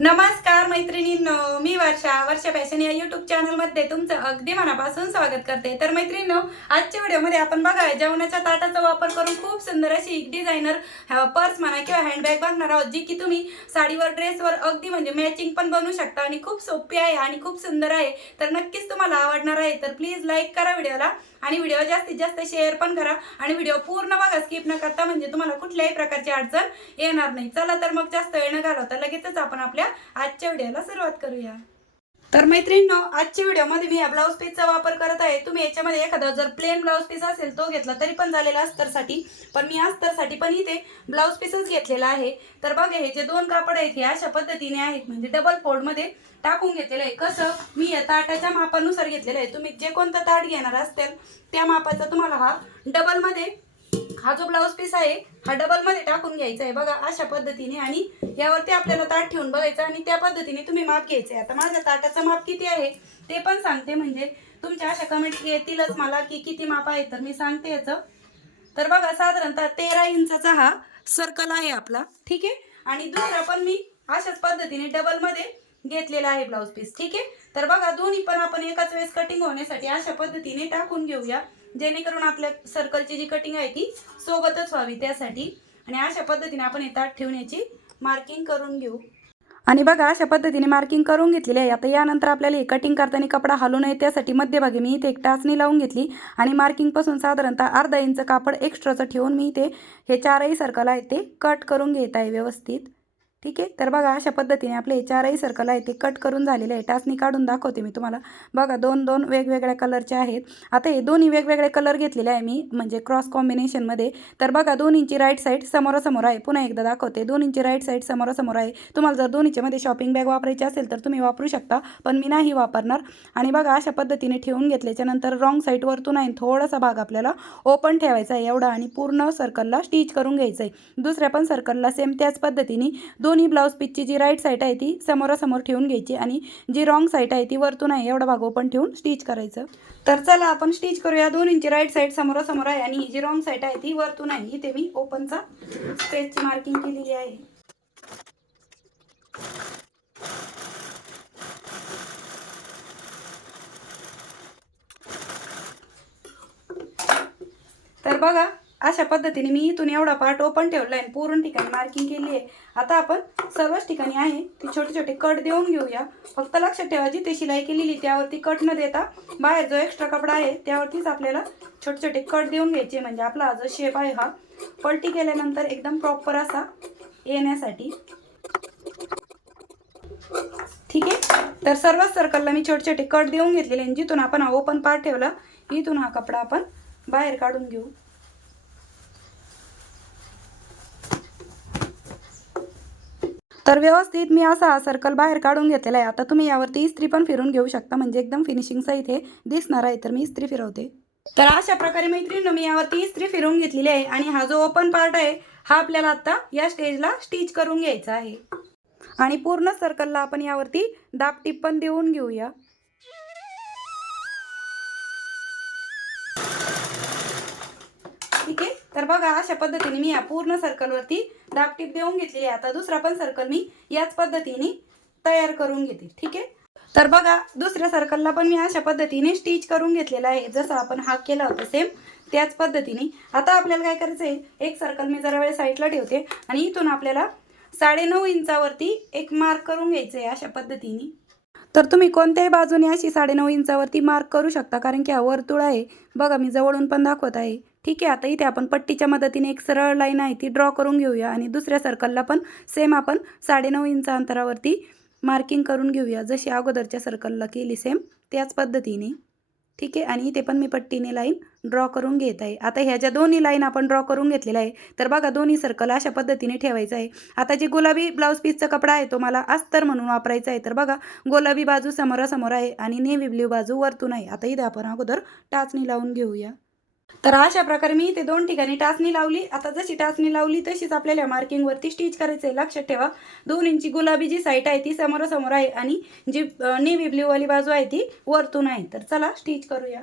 नमस्कार मैत्रिणींनो मी वर्षा. वर्षा फॅशन या युट्यूब चॅनलमध्ये तुमचं अगदी मनापासून स्वागत करते. तर मैत्रिणींनो आजच्या व्हिडिओमध्ये आपण बघा जेवणाच्या ताटाचा वापर करून खूप सुंदर अशी एक डिझायनर पर्स म्हणा किंवा हँडबॅग बनणार आहोत जी की तुम्ही साडीवर ड्रेसवर अगदी म्हणजे मॅचिंग पण बनवू शकता आणि खूप सोपी आहे आणि खूप सुंदर आहे. तर नक्कीच तुम्हाला आवडणार आहे. तर प्लीज लाईक करा व्हिडिओला आणि व्हिडिओ जास्तीत जास्त शेअर पण करा आणि व्हिडिओ पूर्ण बघा स्किप न करता म्हणजे तुम्हाला कुठल्याही प्रकारची अडचण येणार नाही. चला तर मग जास्त वेळ न घालवता लगेचच आपण आपल्या आजच्या व्हिडिओला सुरुवात करूया. तर मैत्रिणींनो आजच्या व्हिडिओमध्ये मी या ब्लाऊज पीसचा वापर करत आहे. तुम्ही याच्यामध्ये एखादा जर प्लेन ब्लाऊज पीस असेल तो घेतला तरी पण झालेला अस्तरसाठी. पण मी अस्तरसाठी पण इथे ब्लाऊज पीसच घेतलेला आहे. तर बघा हे जे दोन कापड आहेत हे अशा पद्धतीने आहेत. म्हणजे डबल फोल्डमध्ये टाकून घेतलेलं आहे. कसं? मी या ताटाच्या मापानुसार घेतलेलं आहे. तुम्ही जे कोणतं ताट घेणार असतील त्या मापाचा तुम्हाला हा डबलमध्ये हा जो ब्लाऊज पीस आहे हा डबलमध्ये टाकून घ्यायचा आहे. बघा अशा पद्धतीने आणि यावरती आपल्याला ताट ठेवून बघायचं आणि त्या पद्धतीने तुम्ही माप घ्यायचं आहे. आता माझ्या ताटाचं माप किती आहे ते पण सांगते. म्हणजे तुमच्या अशा कमेंट येतीलच मला की किती माप आहे तर मी सांगते याचं. तर बघा साधारणतः तेरा इंचाचा हा सर्कल आहे आपला. ठीक आहे? आणि दुसरा पण मी अशाच पद्धतीने डबलमध्ये घेतलेला आहे ब्लाऊज पीस ठीक आहे? तर बघा दोन्ही पण आपण एकाच वेळेस कटिंग होण्यासाठी अशा पद्धतीने टाकून घेऊया. जेणेकरून आपल्या सर्कलची जी कटिंग आहे ती सोबतच व्हावी त्यासाठी. आणि अशा पद्धतीने आपण हे ताट ठेवण्याची मार्किंग करून घेऊ. आणि बघा अशा पद्धतीने मार्किंग करून घेतलेली आहे. आता यानंतर आपल्याला हे कटिंग करताना कपडा हलू नये त्यासाठी मध्यभागी मी इथे एक टाचणी लावून घेतली. आणि मार्किंगपासून साधारणतः अर्धा इंच कापड एक्स्ट्राचं ठेवून मी इथे हे चारही सर्कल आहेत ते कट करून घेत आहे व्यवस्थित. ठीक आहे? तर बघा अशा पद्धतीने आपले चारही सर्कल आहे ते कट करून झालेले आहे टाचणी काढून दाखवते मी तुम्हाला. बघा दोन दोन वेगवेगळ्या कलरचे आहेत. आता हे दोन्ही वेगवेगळे कलर घेतलेले आहे मी म्हणजे क्रॉस कॉम्बिनेशनमध्ये तर बघा दोन्हीची राईट साईड समोरासमोर आहे. पुन्हा एकदा दाखवते. दोन्हीची राईट साईड समोरासमोर आहे. तुम्हाला जर दोन्हीच्यामध्ये शॉपिंग बॅग वापरायची असेल तर तुम्ही वापरू शकता पण मी नाही वापरणार. आणि बघा अशा पद्धतीने ठेवून घेतल्याच्यानंतर रॉंग साईडवरतून आहे. थोडासा भाग आपल्याला ओपन ठेवायचा आहे एवढा आणि पूर्ण सर्कलला स्टिच करून घ्यायचं आहे दुसऱ्या पण सर्कलला सेम त्याच पद्धतीने दोन दोन्ही ब्लाऊज पीसची जी राईट साईड आहे ती समोरासमोर ठेवून घ्यायची आणि जी रॉंग साईड आहे ती वरतून आहे एवढा भाग ओपन ठेवून स्टिच करायचं. तर चला आपण स्टिच करूया. दोन इंची राईट साईड समोरासमोर आहे आणि ही जी रॉंग साईड आहे ती वरतून आहे. इथे मी ओपनचा स्पेसची मार्किंग केलेली आहे. तर बघा अशा पद्धतीने मी इथून एवढा पार्ट ओपन ठेवला आहे पूर्ण ठिकाणी मार्किंग केली आहे. आता आपण सर्वच ठिकाणी आहे ती छोटे छोटे कट देऊन घेऊया. फक्त लक्षात ठेवा जिथे शिलाई केलेली त्यावरती कट न देता बाहेर जो एक्स्ट्रा कपडा आहे त्यावरतीच आपल्याला छोटे छोटे कट देऊन घ्यायचे. म्हणजे आपला जो शेप आहे हा पलटी केल्यानंतर एकदम प्रॉपर असा येण्यासाठी. ठीक आहे? तर सर्वच सर्कलला मी छोटे छोटे कट देऊन घेतलेले आणि जिथून आपण हा ओपन पार्ट ठेवला इथून हा कपडा आपण बाहेर काढून घेऊ. तर व्यवस्थित मी असा सर्कल बाहेर काढून घेतलेला आहे. आता तुम्ही यावरती इस्त्री पण फिरून घेऊ शकता. म्हणजे एकदम फिनिशिंगचा इथे दिसणार आहे तर मी इस्त्री फिरवते. तर अशा प्रकारे मैत्रिणी मी यावरती इस्त्री फिरून घेतलेली आहे आणि हा जो ओपन पार्ट आहे हा आपल्याला आता या स्टेजला स्टिच करून घ्यायचा आहे. आणि पूर्ण सर्कलला आपण यावरती दाब टिप पण देऊन घेऊया. तर बघा अशा पद्धतीने मी या पूर्ण सर्कलवरती दाबटीप देऊन घेतलेली आहे. आता दुसरा पण सर्कल मी याच पद्धतीने तयार करून घेते ठीक आहे? तर बघा दुसऱ्या सर्कलला पण मी अशा पद्धतीने स्टिच करून घेतलेला आहे. जसं आपण हा केला होता सेम त्याच पद्धतीने. आता आपल्याला काय करायचं आहे एक सर्कल मी जरा वेळ साईडला ठेवते आणि इथून आपल्याला साडेनऊ इंचावरती एक मार्क करून घ्यायचं आहे अशा पद्धतीने. तर तुम्ही कोणत्याही बाजूने अशी साडेनऊ इंचावरती मार्क करू शकता कारण की हा वर्तुळ आहे. बघा मी जवळून पण दाखवत आहे. ठीक आहे आता इथे आपण पट्टीच्या मदतीने एक सरळ लाईन आहे ती ड्रॉ करून घेऊया आणि दुसऱ्या सर्कलला पण सेम आपण साडेनऊ इंच अंतरावरती मार्किंग करून घेऊया जशी अगोदरच्या सर्कलला केली सेम त्याच पद्धतीने. ठीक आहे आणि इथे पण मी पट्टीने लाईन ड्रॉ करून घेत आहे. आता ह्या ज्या दोन्ही लाईन आपण ड्रॉ करून घेतलेल्या आहे तर बघा दोन्ही सर्कल अशा पद्धतीने ठेवायचं आहे. आता जे गुलाबी ब्लाऊज पीसचा कपडा आहे तो मला अस्तर म्हणून वापरायचा आहे. तर बघा गुलाबी बाजू समोरासमोर आहे आणि नेव्ही ब्ल्यू बाजू वरतून आहे. आता इथे आपण अगोदर टाचणी लावून घेऊया. तर अशा प्रकारे मी इथे दोन ठिकाणी टाचणी लावली. आता जशी टाचणी लावली तशीच आपल्याला मार्किंगवरती स्टिच करायचं आहे लक्षात ठेवा. दोन इंची गुलाबी जी साईट आहे ती समोरासमोर आहे आणि जी नेव्ही ब्ल्यूवाली बाजू आहे ती वरतून आहे. तर चला स्टिच करूया.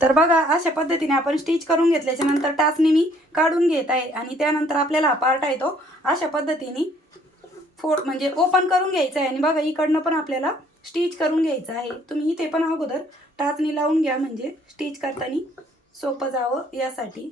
तर बघा अशा पद्धतीने आपण स्टिच करून घेतल्याच्या नंतर टाचणी मी काढून घेत आहे आणि त्यानंतर आपल्याला हा पार्ट आहे तो अशा पद्धतीने फोड म्हणजे ओपन करून घ्यायचं आहे. आणि बघा इकडनं पण आपल्याला स्टिच करून घ्यायचं आहे. तुम्ही इथे पण अगोदर टाचणी लावून घ्या म्हणजे स्टिच करताना सोपं जावं यासाठी.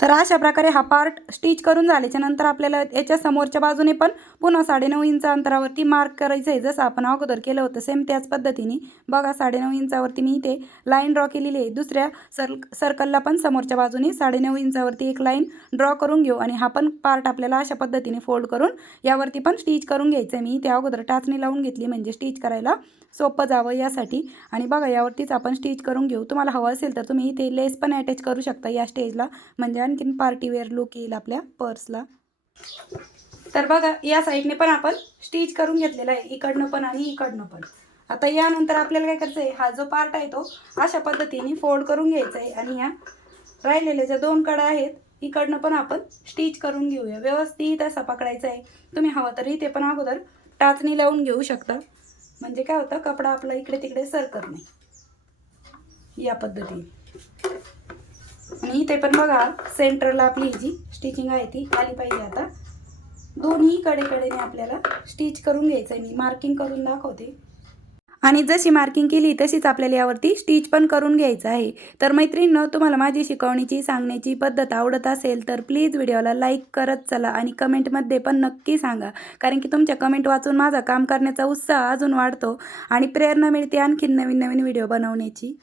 तर अशा प्रकारे हा पार्ट स्टिच करून झाल्याच्यानंतर आपल्याला याच्या समोरच्या बाजूने पण पुन्हा साडेनऊ इंच अंतरावरती मार्क करायचं आहे. जसं आपण अगोदर केलं होतं सेम त्याच पद्धतीने. बघा साडेनऊ इंचावरती मी इथे लाईन ड्रॉ केलेली आहे. दुसऱ्या सर सर्कलला पण समोरच्या बाजूने साडेनऊ इंचावरती एक लाईन ड्रॉ करून घेऊ आणि हा पण पार्ट आपल्याला अशा पद्धतीने फोल्ड करून यावरती पण स्टिच करून घ्यायचं आहे. मी इथे अगोदर टाचणी लावून घेतली म्हणजे स्टिच करायला सोपं जावं यासाठी. आणि बघा यावरतीच आपण स्टिच करून घेऊ. तुम्हाला हवं असेल तर तुम्ही इथे लेस पण अटॅच करू शकता या स्टेजला म्हणजे आणखीन पार्टीवेअर लुक येईल आपल्या पर्सला तर बघा या साईडने पण आपण स्टिच करून घेतलेला आहे. इकडनं पण आणि इकडनं पण. आता यानंतर आपल्याला काय करायचं आहे हा जो पार्ट आहे तो अशा पद्धतीने फोल्ड करून घ्यायचा आहे. आणि या राहिलेल्या ज्या दोन कडा आहेत इकडनं पण आपण स्टिच करून घेऊया. व्यवस्थित असा पकडायचा आहे. तुम्ही हवं तर इथे पण अगोदर टाचणी लावून घेऊ शकता. म्हणजे काय होतं? कपडा आपला इकडे तिकडे सरकत नाही. या पद्धतीने. आणि इथे पण बघा सेंटरला आपली जी स्टिचिंग आहे ती आली पाहिजे आता. दोन्ही कडेकडेने आपल्याला स्टिच करून घ्यायचं आहे मी मार्किंग करून दाखवते. आणि जशी मार्किंग केली तशीच आपल्याला यावरती स्टिच पण करून घ्यायचं आहे. तर मैत्रिणीनं तुम्हाला माझी शिकवण्याची सांगण्याची पद्धत आवडत असेल तर प्लीज व्हिडिओला लाईक करत चला आणि कमेंटमध्ये पण नक्की सांगा. कारण की तुमच्या कमेंट वाचून माझा काम करण्याचा उत्साह अजून वाढतो आणि प्रेरणा मिळते आणखीन नवीन नवीन व्हिडिओ बनवण्याची.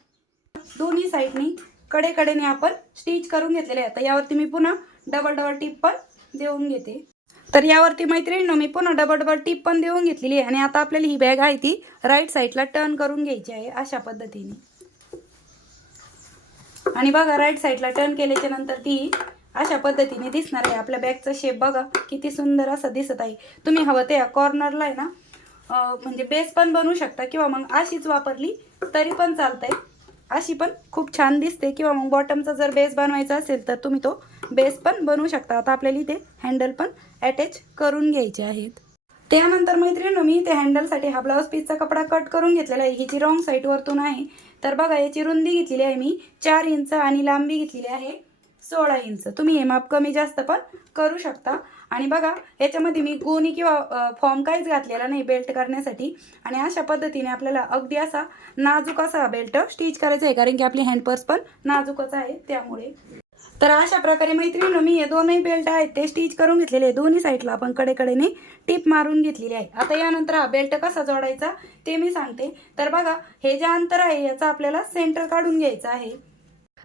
दोन्ही साईडनी कडेकडेने आपण स्टिच करून घेतलेले आहे आता यावरती मी पुन्हा डबल डबल टिप पण देऊन घेते. तर यावरती मैत्रिणीनं मी पुन्हा डबल डबल टिप पण देऊन घेतलेली आहे आणि आता आपल्याला ही बॅग आहे ती राईट साईडला टर्न करून घ्यायची आहे अशा पद्धतीने. आणि बघा राईट साईडला टर्न केल्याच्यानंतर ती अशा पद्धतीने दिसणार आहे. आपल्या बॅगचा शेप बघा किती सुंदर असं दिसत आहे. तुम्ही हवं ते कॉर्नरला आहे ना म्हणजे बेस पण बनवू शकता किंवा मग अशीच वापरली तरी पण चालतंय. अशी पण खूप छान दिसते. किंवा मग बॉटमचा जर बेस बनवायचा असेल तर तुम्ही तो बेस पण बनवू शकता. आता आपल्याला इथे हँडल पण अटॅच करून घ्यायचे आहेत. त्यानंतर मैत्रिणी मी इथे हँडलसाठी हा ब्लाऊज पीसचा कपडा कट करून घेतलेला आहे. हिची रॉंग साईडवरतून आहे. तर बघा याची रुंदी घेतलेली आहे मी. चार इंच आणि लांबी घेतलेली आहे. सोळा इंच. तुम्ही हे माप कमी जास्त पण करू शकता. आणि बघा याच्यामध्ये मी गोणी किंवा फॉर्म काहीच घातलेला नाही बेल्ट करण्यासाठी. आणि अशा पद्धतीने आपल्याला अगदी असा नाजूक असा बेल्ट स्टिच करायचा आहे. कारण की आपली हँडपर्स पण नाजूकच आहे त्यामुळे. तर अशा प्रकारे मैत्रिणी मी हे दोनही बेल्ट आहेत ते स्टिच करून घेतलेले आहे दोन्ही साईडला आपण कडेकडेने टिप मारून घेतलेली आहे. आता यानंतर हा बेल्ट कसा जोडायचा ते मी सांगते. तर बघा हे जे अंतर आहे याचा आपल्याला सेंटर काढून घ्यायचं आहे.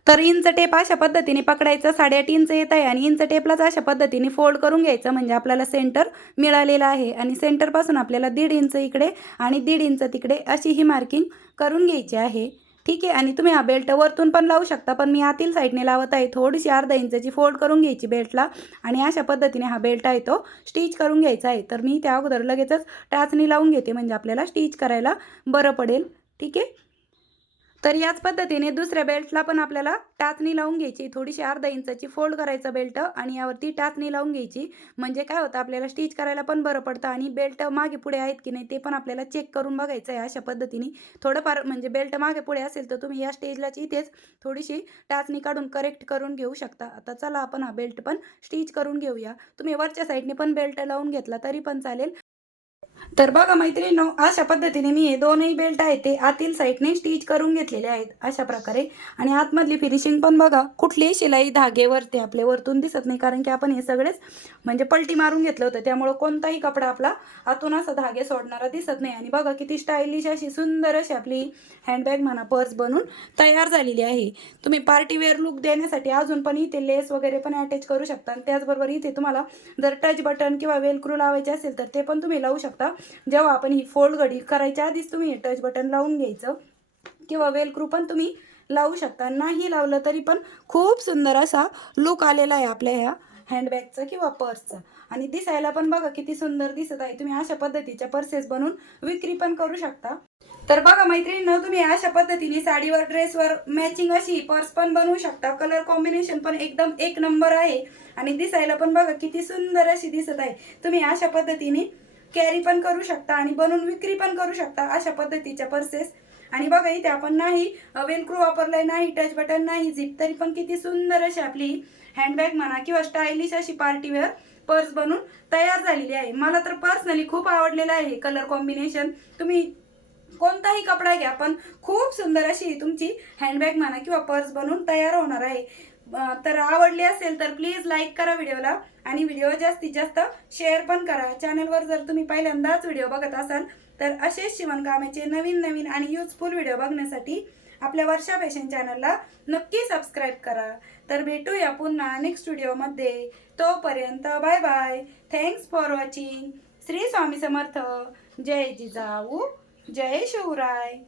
तर इंच टेप अशा पद्धतीने पकडायचं साडेआठ इंच येत आहे आणि इंच टेपलाच अशा पद्धतीने फोल्ड करून घ्यायचं. म्हणजे आपल्याला सेंटर मिळालेलं आहे आणि सेंटरपासून आपल्याला दीड इंच इकडे आणि दीड इंच तिकडे अशी ही मार्किंग करून घ्यायची आहे. ठीक आहे? आणि तुम्ही हा बेल्ट वरतून पण लावू शकता पण मी आतील साईडने लावत आहे. थोडीशी अर्धा इंचची फोल्ड करून घ्यायची बेल्टला आणि अशा पद्धतीने हा बेल्ट आहे तो स्टिच करून घ्यायचा आहे. तर मी त्या अगोदर लगेचच टाचणी लावून घेते म्हणजे आपल्याला स्टिच करायला बरं पडेल. ठीक आहे? तर याच पद्धतीने दुसऱ्या बेल्टला पण आपल्याला टाचणी लावून घ्यायची. थोडीशी अर्धा इंचाची फोल्ड करायचं बेल्ट आणि यावरती टाचणी लावून घ्यायची. म्हणजे काय होतं आपल्याला स्टिच करायला पण बरं पडतं आणि बेल्ट मागे पुढे आहेत की नाही ते पण आपल्याला चेक करून बघायचं आहे अशा पद्धतीने. थोडंफार म्हणजे बेल्ट मागे पुढे असेल तर तुम्ही या स्टेजलाच इथेच थोडीशी टाचणी काढून करेक्ट करून घेऊ शकता. आता चला आपण हा बेल्ट पण स्टिच करून घेऊया. तुम्ही वरच्या साईडने पण बेल्ट लावून घेतला तरी पण चालेल. तर बघा मैत्रिणींनो अशा पद्धतीने मी हे दोनही बेल्ट आहेत ते आतील साईडने स्टिच करून घेतलेले आहेत अशा प्रकारे. आणि आतमधली फिनिशिंग पण बघा कुठलीही शिलाई धागेवरती आपले वरतून दिसत नाही कारण की आपण हे सगळेच म्हणजे पलटी मारून घेतलं होतं त्यामुळं कोणताही कपडा आपला आतून असं धागे सोडणारा दिसत नाही. आणि बघा किती स्टायलिश अशी सुंदर अशी आपली हँडबॅग म्हणा पर्स बनून तयार झालेली आहे. तुम्ही पार्टीवेअर लुक देण्यासाठी अजून पण इथे लेस वगैरे पण अटॅच करू शकता. आणि त्याचबरोबर इथे तुम्हाला जर टच बटन किंवा वेलक्रू लावायचे असेल तर ते पण तुम्ही लावू शकता. जेव्हा आपण ही फोल्ड घडी करायच्या आधीच तुम्ही टच बटन लावून घ्यायचं. किंवा वेलक्रू पण तुम्ही लावू शकता. नाही लावलं तरी पण खूप सुंदर असा लुक आलेला आहे आपल्या ह्या हँडबॅगचा किंवा पर्सचा आणि दिसायला पण बघा किती सुंदर दिसत आहे. तुम्ही अशा पद्धतीच्या पर्सेस बनवून विक्री पण करू शकता. तर बघा मैत्रिणीनं तुम्ही अशा पद्धतीने साडीवर ड्रेसवर मॅचिंग अशी पर्स पण बनवू शकता. कलर कॉम्बिनेशन पण एकदम एक नंबर आहे. आणि दिसायला पण बघा किती सुंदर अशी दिसत आहे. तुम्ही अशा पद्धतीने कॅरी पण करू शकता आणि बनवून विक्री पण करू शकता अशा पद्धतीच्या पर्सेस आणि बघा इथे आपण नाही वेलक्रू वापरलंय नाही टच बटन नाही झिप तरी पण किती सुंदर अशी आपली हँडबॅग म्हणा किंवा स्टायलिश अशी पार्टीवेअर पर्स बनून तयार झालेली आहे. मला तर पर्सनली खूप आवडलेलं आहे कलर कॉम्बिनेशन तुम्ही कोणताही कपडा घ्या पण खूप सुंदर अशी तुमची हँडबॅग म्हणा किंवा पर्स बनवून तयार होणार आहे. तर आवडली असेल तर प्लीज लाईक करा व्हिडिओला आणि व्हिडिओ जास्तीत जास्त शेअर पण करा. चॅनलवर जर तुम्ही पहिल्यांदाच व्हिडिओ बघत असाल तर असेच शिवणकामाचे नवीन नवीन आणि युजफुल व्हिडिओ बघण्यासाठी आपल्या वर्षा फॅशन चॅनलला नक्की सबस्क्राईब करा. तर भेटूया पुन्हा नेक्स्ट व्हिडिओमध्ये तोपर्यंत bye bye thanks for watching Shri Swami Samarth. जय जिजाऊ. जय शिवराय.